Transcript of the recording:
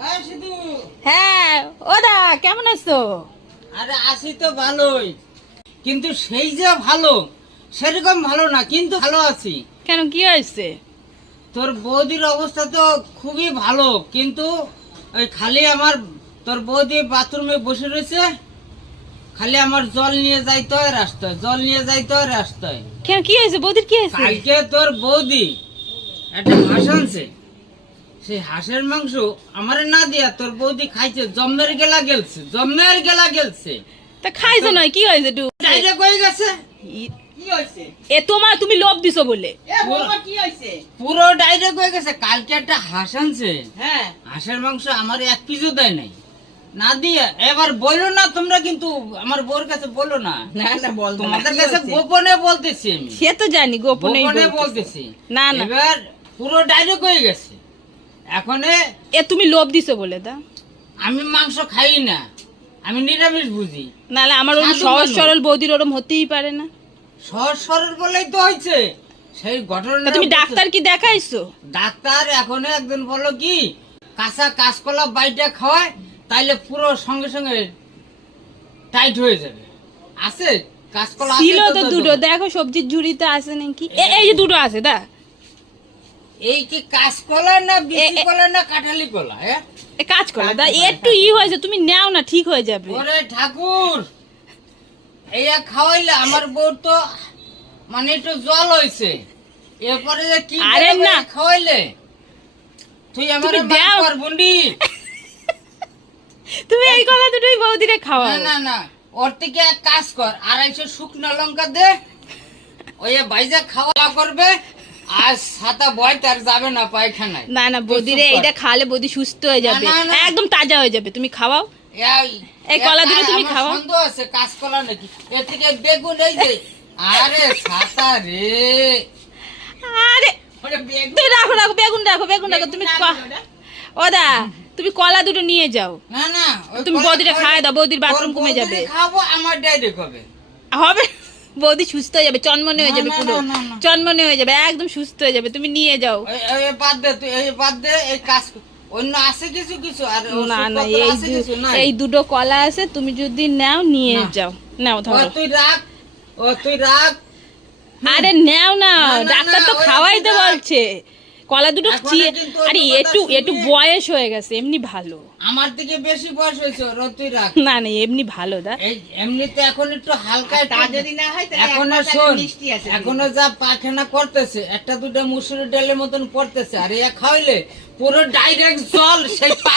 হ্যাঁ ওদা কেমন আছো? আরে আছি তো ভালোই, কিন্তু সেই যে ভালো সেরকম ভালো না, কিন্তু ভালো আছি। কেন কি হয়েছে? তোর বৌদির অবস্থা তো খুবই ভালো, কিন্তু ওই খালি আমার তোর বৌদি বাথরুমে বসে রয়েছে, খালি আমার জল নিয়ে যাইতে হয় রাস্তায়, জল নিয়ে যাইতে হয় রাস্তায়। কেন কি হয়েছে? বৌদির কি হয়েছে? কালকে তোর বৌদি একটা হাঁস আনছে, সেই হাঁসের মাংস আমারে না দিয়া তোর বৌদি খাইছে, জম্মের গেলা গেলছে, জম্মের গেলা গেলছে। তা খাইছো নয়, কি হয়েছে? একটু ডাইরেক্ট হয়ে গেছে। এ তোমার তুমি লোভ দিছো বলে পুরো ডাইরেক্ট হয়ে গেছে। কালকে একটা হাঁস আনছে, হ্যাঁ, হাঁসের মাংস আমার এক পিসও দেয় নাই, না দিয়ে। এবার বললো না তোমরা, কিন্তু আমার বোর কাছে বললো না, তোমাদের কাছে গোপনে বলতেছি আমি। সে তো জানি গোপনে বলতেছি। না না, এবার পুরো ডাইরেক্ট হয়ে গেছে। এখন এ তুমি লোভ দিছো বলে দা। আমি মাংস খাই না, আমি নিরামিষ বুঝি। নাহলে আমার ওরকম সহজ সরল বৌদির ওরকম হতেই পারে না। সহজ সরল বলেই তো হয়েছে সেই ঘটনা। তা তুমি ডাক্তার কি দেখাইছো? ডাক্তার এখন একদিন বললো কি, কাঁচা কাঁচকলা বাইটা খাওয়ায়, তাইলে পুরো সঙ্গে সঙ্গে টাইট হয়ে যাবে। আছে কাঁচকলা ছিল তো দুটো, দেখো সবজির ঝুড়িতে আছে নাকি? এই যে দুটো আছে দা। এই কি কাঁচকলা না বিচি কলা না কাঁঠালি কলা? এ কাজ করো দা, একটু হয়েছে, তুমি নাও না, ঠিক হয়ে যাবে। ওরে ঠাকুর, এইয়া খাওয়াইলে আমার বউ তো মানে একটু জল হয়েছে, এরপরে যে কি আরে না খাওয়াইলে তুই আমার বুন্ডি। তুমি এই কলা দুটোই বৌদিরে খাওয়াও। না না না, ওর থেকে এক কাজ কর, 250 শুকনো লঙ্কা দে, ওই ভাইজা খাওয়া করবে, আর ছাতা বয় তার যাবে না পায়খানায়। না না বৌদিরে এইটা খাওয়ালে বৌদি সুস্থ হয়ে যাবে, একদম তাজা হয়ে যাবে। তুমি খাওয়াও এই কলা দুটো, তুমি খাওয়াও। সন্দেহ আছে কাঁচকলা নাকি, এর থেকে বেগুন এই যে। আরে ছাতা রে, আরে তুমি রাখো রাখো, বেগুন রাখো, বেগুন রাখো। তুমি ওদা তুমি কলা দুটো নিয়ে যাও। না না, তুমি বৌদিরে খাওয়াই দাও, বৌদির বাথরুম কমে যাবে। খাবো আমার ডাইরেক্ট হবে হবে, বৌদি সুস্থ হয়ে যাবে, চনমনে হয়ে যাবে, পুরো চনমনে হয়ে যাবে, একদম সুস্থ হয়ে যাবে। তুমি নিয়ে যাও। বাদ দে তুই, এই বাদ দে, এই কাজ অন্য আছে কিছু কিছু। আর না না, এই দুটো কলা আছে, তুমি যদি নাও নিয়ে যাও। নাও ধরো, তুই রাখ, তুই রাখ। আরে নাও না, ডাক্তার তো খাওয়াইতে বলছে। কলা দুটো আরে একটু বয়স হয়ে গেছে, এমনি ভালো। আমার থেকে বেশি বয়স হয়েছে, তুই রাখ। না না, এমনি ভালো দা। এমনিতে এখন একটু হালকা, যদি না হয় এখনো শোন, এখনো যা পায়খানা করতেছে, একটা দুটা মুসুরি ডালের মতন পড়তেছে, আর এ খাওয়াইলে পুরো ডাইরেক্ট জল সেই